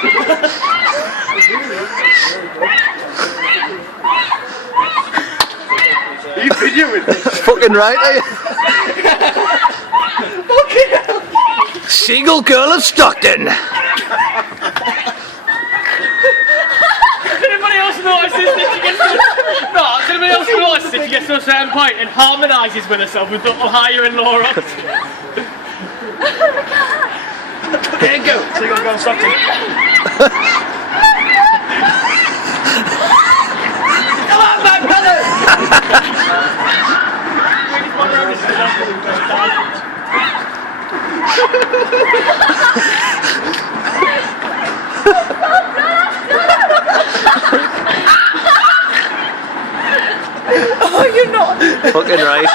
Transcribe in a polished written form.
Are you videoing this? Fucking right, are you? Fucking hell! Seagull girl of Stockton. Anybody else notice this? She gets to, no, has anybody else noticed if she gets to a certain point and harmonises with herself with double higher and lower ups? There you go. So you're gonna go and Stockton. Come on, my brother! Oh, you're not. Fucking right.